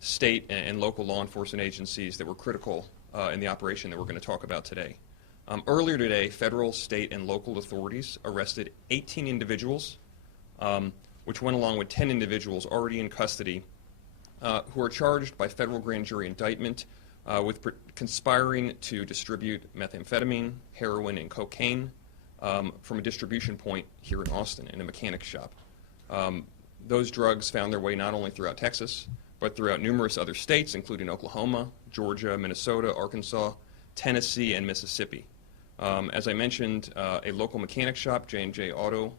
state and local law enforcement agencies that were critical in the operation that we're going to talk about today. Earlier today, federal, state, and local authorities arrested 18 individuals, which went along with 10 individuals already in custody who are charged by federal grand jury indictment with conspiring to distribute methamphetamine, heroin, and cocaine from a distribution point here in Austin in a mechanic shop. Those drugs found their way not only throughout Texas, but throughout numerous other states, including Oklahoma, Georgia, Minnesota, Arkansas, Tennessee, and Mississippi. As I mentioned, a local mechanic shop, J&J Auto,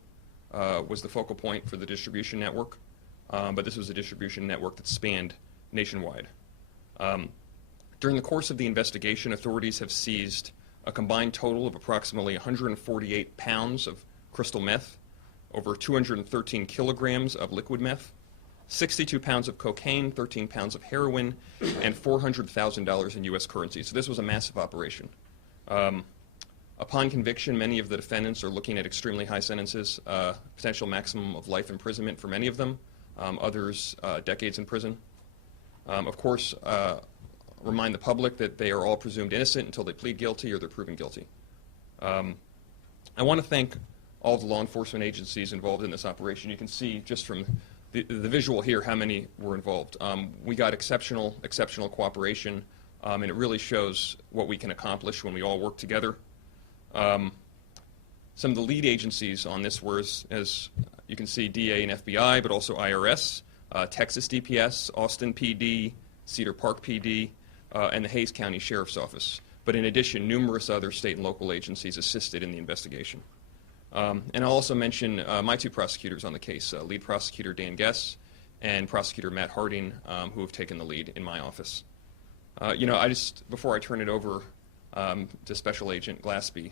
was the focal point for the distribution network, but this was a distribution network that spanned nationwide. During the course of the investigation, authorities have seized a combined total of approximately 148 pounds of crystal meth, over 213 kilograms of liquid meth, 62 pounds of cocaine, 13 pounds of heroin, and $400,000 in U.S. currency. So this was a massive operation. Upon conviction, many of the defendants are looking at extremely high sentences, potential maximum of life imprisonment for many of them, others decades in prison. Of course, remind the public that they are all presumed innocent until they plead guilty or they're proven guilty. I want to thank all the law enforcement agencies involved in this operation. You can see just from the visual here how many were involved. We got exceptional cooperation, and it really shows what we can accomplish when we all work together. Some of the lead agencies on this were, as you can see, DA and FBI, but also IRS, Texas DPS, Austin PD, Cedar Park PD, and the Hays County Sheriff's Office. But in addition, numerous other state and local agencies assisted in the investigation. And I'll also mention my two prosecutors on the case, lead prosecutor Dan Guess and prosecutor Matt Harding, who have taken the lead in my office. Before I turn it over to Special Agent Glaspie,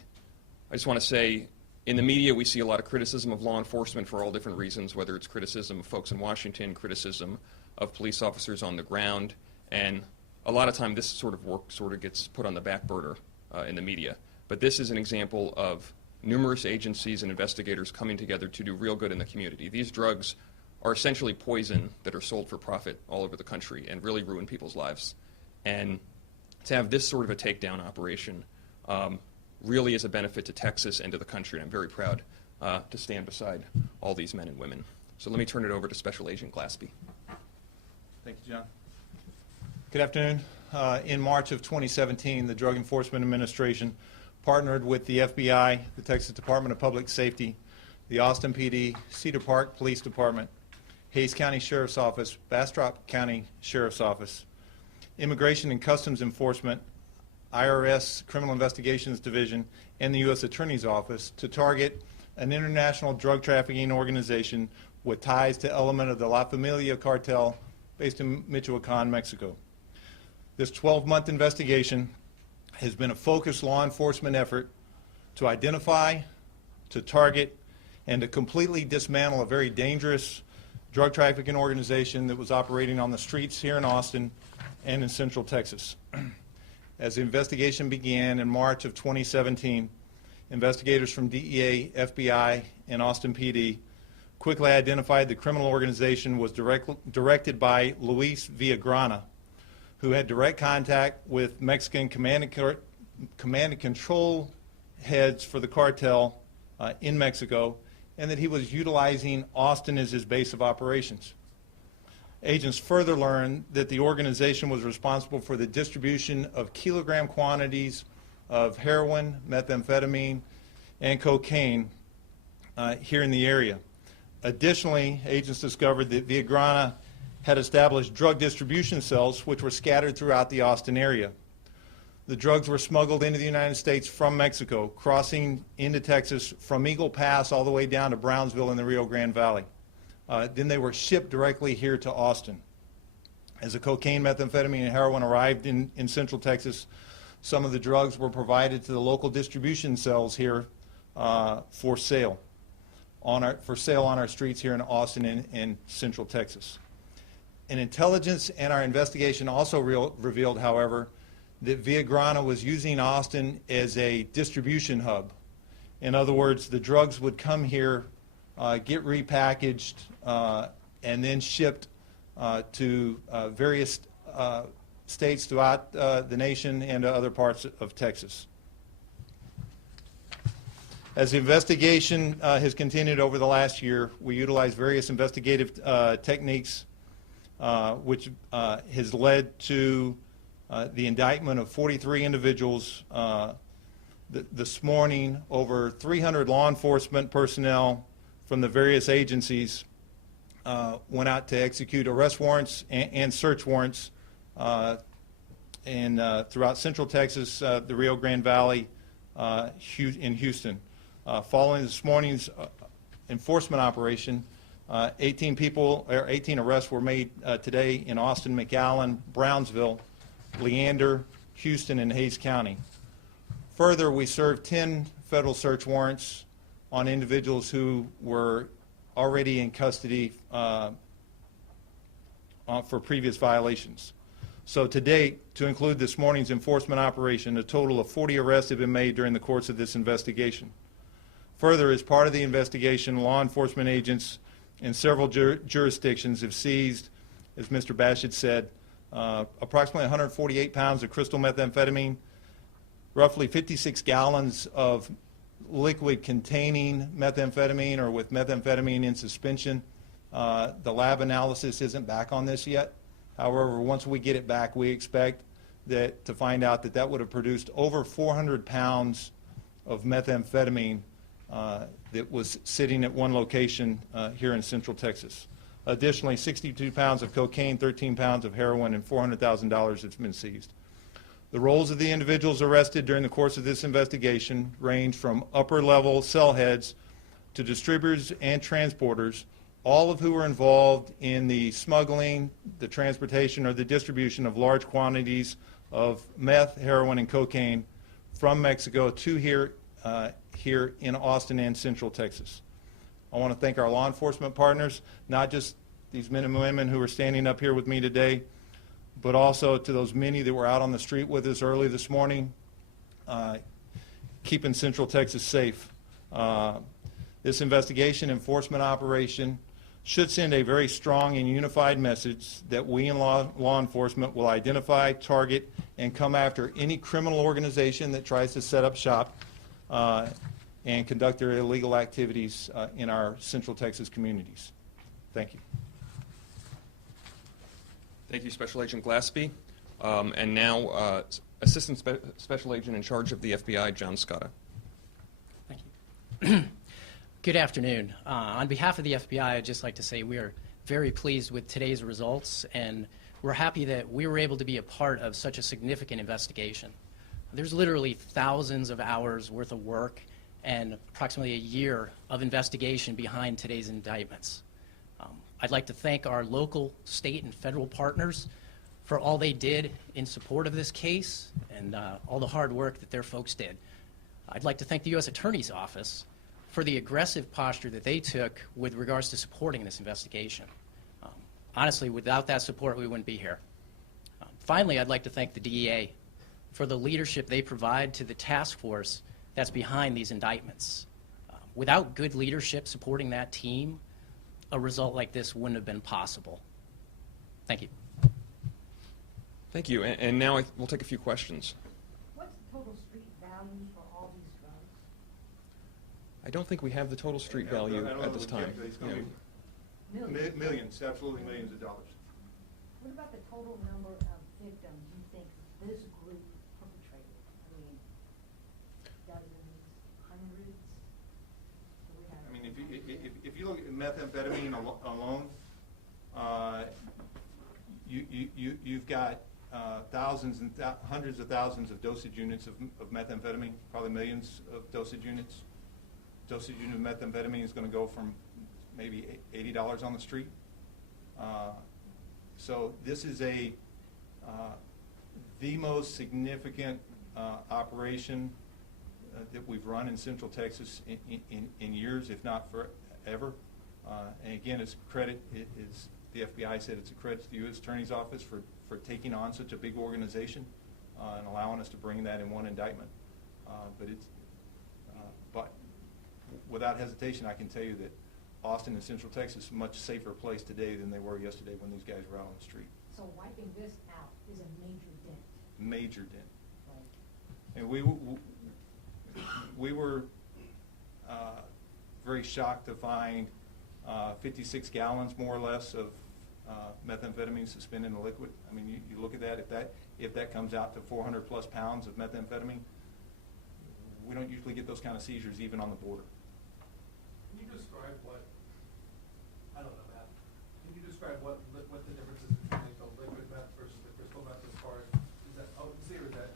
I just want to say, in the media we see a lot of criticism of law enforcement for all different reasons, whether it's criticism of folks in Washington, criticism of police officers on the ground, and a lot of time this sort of work sort of gets put on the back burner in the media. But this is an example of numerous agencies and investigators coming together to do real good in the community. These drugs are essentially poison that are sold for profit all over the country and really ruin people's lives. And to have this sort of a takedown operation really is a benefit to Texas and to the country, and I'm very proud to stand beside all these men and women. So let me turn it over to Special Agent Glaspie. Thank you, John. Good afternoon. In March of 2017, the Drug Enforcement Administration partnered with the FBI, the Texas Department of Public Safety, the Austin PD, Cedar Park Police Department, Hays County Sheriff's Office, Bastrop County Sheriff's Office, Immigration and Customs Enforcement, IRS Criminal Investigations Division, and the U.S. Attorney's Office to target an international drug trafficking organization with ties to element of the La Familia cartel based in Michoacan, Mexico. This 12-month investigation has been a focused law enforcement effort to identify, to target, and to completely dismantle a very dangerous drug trafficking organization that was operating on the streets here in Austin and in Central Texas. As the investigation began in March of 2017, investigators from DEA, FBI, and Austin PD quickly identified the criminal organization was directed by Luis Villagrana, who had direct contact with Mexican command and control heads for the cartel in Mexico, and that he was utilizing Austin as his base of operations. Agents further learned that the organization was responsible for the distribution of kilogram quantities of heroin, methamphetamine, and cocaine here in the area. Additionally, agents discovered that Villagrana had established drug distribution cells which were scattered throughout the Austin area. The drugs were smuggled into the United States from Mexico, crossing into Texas from Eagle Pass all the way down to Brownsville in the Rio Grande Valley. Then they were shipped directly here to Austin. As the cocaine, methamphetamine, and heroin arrived in Central Texas, some of the drugs were provided to the local distribution cells here for sale on our streets here in Austin and Central Texas. And intelligence and our investigation also revealed, however, that Villagrana was using Austin as a distribution hub. In other words, the drugs would come here, get repackaged, and then shipped to various states throughout the nation and to other parts of Texas. As the investigation has continued over the last year, we utilize various investigative techniques, which has led to the indictment of 43 individuals. This morning, over 300 law enforcement personnel from the various agencies went out to execute arrest warrants and search warrants throughout Central Texas, the Rio Grande Valley, in Houston. Following this morning's enforcement operation, 18 arrests were made today in Austin, McAllen, Brownsville, Leander, Houston, and Hays County. Further, we served 10 federal search warrants on individuals who were already in custody for previous violations. So to date, to include this morning's enforcement operation, a total of 40 arrests have been made during the course of this investigation. Further, as part of the investigation, law enforcement agents in several jurisdictions have seized, as Mr. Bassett said, approximately 148 pounds of crystal methamphetamine, roughly 56 gallons of liquid containing methamphetamine or with methamphetamine in suspension. The lab analysis isn't back on this yet. However, once we get it back, we expect that to find out that that would have produced over 400 pounds of methamphetamine that was sitting at one location here in Central Texas. Additionally, 62 pounds of cocaine, 13 pounds of heroin, and $400,000 has been seized. The roles of the individuals arrested during the course of this investigation range from upper-level cell heads to distributors and transporters, all of who were involved in the smuggling, the transportation, or the distribution of large quantities of meth, heroin, and cocaine from Mexico to here in Austin and Central Texas. I want to thank our law enforcement partners, not just these men and women who are standing up here with me today, but also to those many that were out on the street with us early this morning, keeping Central Texas safe. This investigation enforcement operation should send a very strong and unified message that we in law enforcement will identify, target, and come after any criminal organization that tries to set up shop and conduct their illegal activities in our Central Texas communities. Thank you. Thank you, Special Agent Glaspie. And now, Assistant Special Agent in charge of the FBI, John Scotta. Thank you. Good afternoon. On behalf of the FBI, I'd just like to say we are very pleased with today's results, and we're happy that we were able to be a part of such a significant investigation. There's literally thousands of hours worth of work and approximately a year of investigation behind today's indictments. I'd like to thank our local, state, and federal partners for all they did in support of this case and all the hard work that their folks did. I'd like to thank the U.S. Attorney's Office for the aggressive posture that they took with regards to supporting this investigation. Honestly, without that support, we wouldn't be here. Finally, I'd like to thank the DEA for the leadership they provide to the task force that's behind these indictments. Without good leadership supporting that team, a result like this wouldn't have been possible. Thank you. Thank you. And now we'll take a few questions. What's the total street value for all these drugs? I don't think we have the total street value at this time. Millions, absolutely millions of dollars. What about the total number of victims you think this group perpetrated? I mean, dozens, hundreds? I mean, if you look at methamphetamine alone, you've got thousands and hundreds of thousands of dosage units of methamphetamine, probably millions of dosage units. Dosage unit of methamphetamine is going to go from maybe $80 on the street. So this is the most significant operation that we've run in Central Texas in years, if not forever. And again, it's credit. The FBI said it's a credit to the U.S. Attorney's Office for taking on such a big organization and allowing us to bring that in one indictment. But without hesitation, I can tell you that Austin and Central Texas a much safer place today than they were yesterday when these guys were out on the street. So wiping this out is a major dent, Major dent. right? And we were very shocked to find 56 gallons, more or less, of methamphetamine suspended in the liquid. I mean, you look at that, if that comes out to 400 plus pounds of methamphetamine, we don't usually get those kind of seizures even on the border. Can you describe what, I don't know, Matt, can you describe what the difference is between the liquid meth versus the crystal meth as far as, is that potency or is that?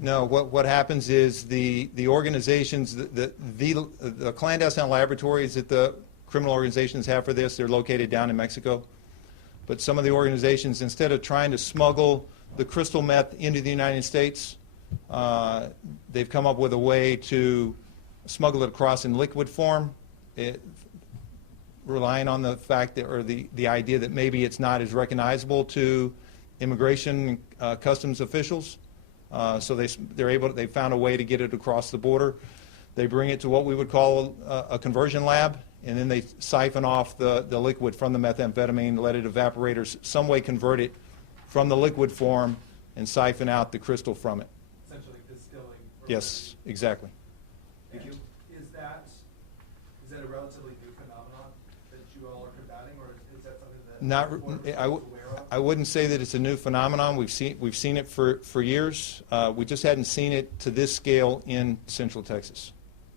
No, what happens is the organizations, the clandestine laboratories that the criminal organizations have for this, they're located down in Mexico. But some of the organizations, instead of trying to smuggle the crystal meth into the United States, they've come up with a way to smuggle it across in liquid form, relying on the fact that, or the idea that maybe it's not as recognizable to immigration customs officials. So they found a way to get it across the border. They bring it to what we would call a conversion lab, and then they siphon off the liquid from the methamphetamine, let it evaporate, or some way convert it from the liquid form and siphon out the crystal from it. Essentially distilling. Yes, exactly. And is that a relatively new phenomenon that you all are combating, or is that something that Not, the Border I Patrol is aware of? I wouldn't say that it's a new phenomenon. We've seen it for years. We just hadn't seen it to this scale in Central Texas.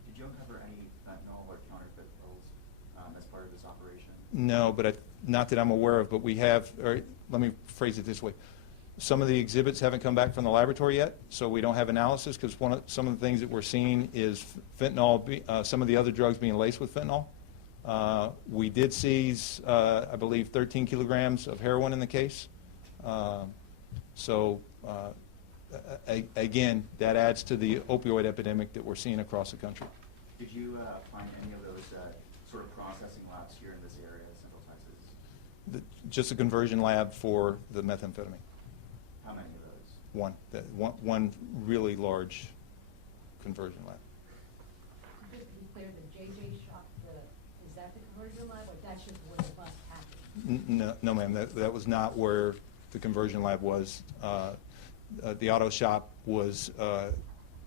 Did you uncover any fentanyl or counterfeit pills as part of this operation? No, but not that I'm aware of, but we have, or let me phrase it this way. Some of the exhibits haven't come back from the laboratory yet, so we don't have analysis, because some of the things that we're seeing is fentanyl, some of the other drugs being laced with fentanyl. We did seize, I believe, 13 kilograms of heroin in the case. Again, that adds to the opioid epidemic that we're seeing across the country. Did you find any of those sort of processing labs here in this area, Central Texas? Just a conversion lab for the methamphetamine. How many of those? One really large conversion lab. Just to be clear, the JJ shop, is that the conversion lab, or that's just where the bust happened? No, ma'am, that was not where the conversion lab was. The auto shop was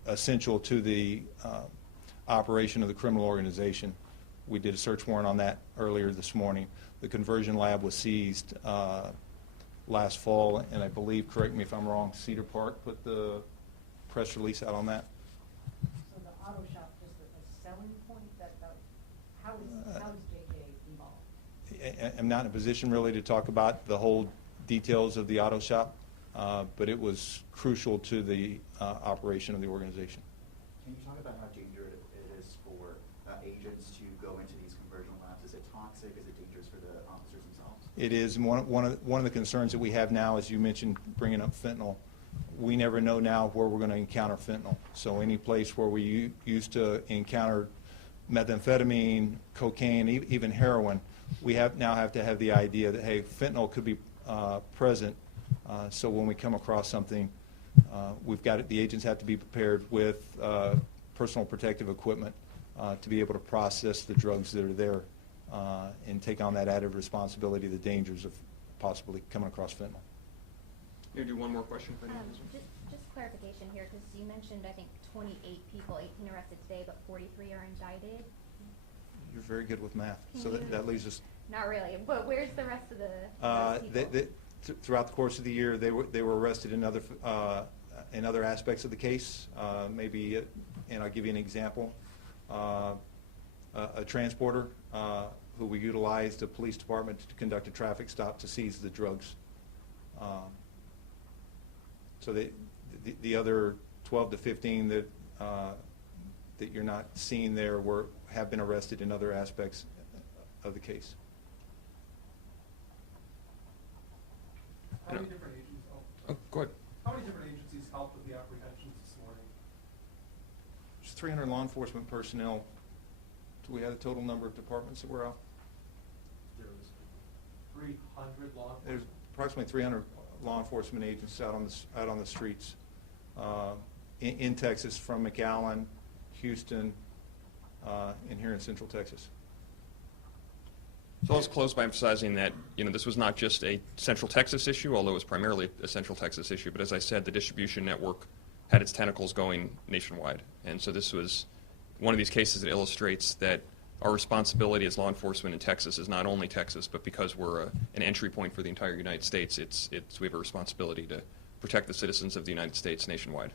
essential to the operation of the criminal organization. We did a search warrant on that earlier this morning. The conversion lab was seized last fall, and I believe, correct me if I'm wrong, Cedar Park put the press release out on that. So the auto shop just a selling point, how is JJ involved? I'm not in a position really to talk about the whole details of the auto shop, but it was crucial to the operation of the organization. Can you talk about how dangerous it is for agents to go into these conversion labs? Is it toxic? Is it dangerous for the officers themselves? It is. One of the concerns that we have now, as you mentioned, bringing up fentanyl, we never know now where we're going to encounter fentanyl. So any place where we used to encounter methamphetamine, cocaine, even heroin, we now have to have the idea that, hey, fentanyl could be present. So when we come across something, the agents have to be prepared with personal protective equipment to be able to process the drugs that are there and take on that added responsibility, the dangers of possibly coming across fentanyl. You're going to do one more question for Just clarification here, because you mentioned, I think, 28 people, 18 arrested today, but 43 are indicted. You're very good with math, Can so you- that leaves us. Not really, but where's the rest of the people? Throughout the course of the year, they were arrested in other aspects of the case. Maybe, and I'll give you an example. A transporter who we utilized the police department to conduct a traffic stop to seize the drugs. So the other 12 to 15 that you're not seeing there have been arrested in other aspects of the case. How many different agencies, Go ahead. how many different agencies helped with the apprehensions this morning? There's 300 law enforcement personnel. Do we have the total number of departments that we're out? There was 300 law There's enforcement. approximately 300 law enforcement agents out on the streets in Texas, from McAllen, Houston, and here in Central Texas. So let's close by emphasizing that, this was not just a Central Texas issue, although it was primarily a Central Texas issue, but as I said, the distribution network had its tentacles going nationwide. And so this was one of these cases that illustrates that our responsibility as law enforcement in Texas is not only Texas, but because we're an entry point for the entire United States, we have a responsibility to protect the citizens of the United States nationwide.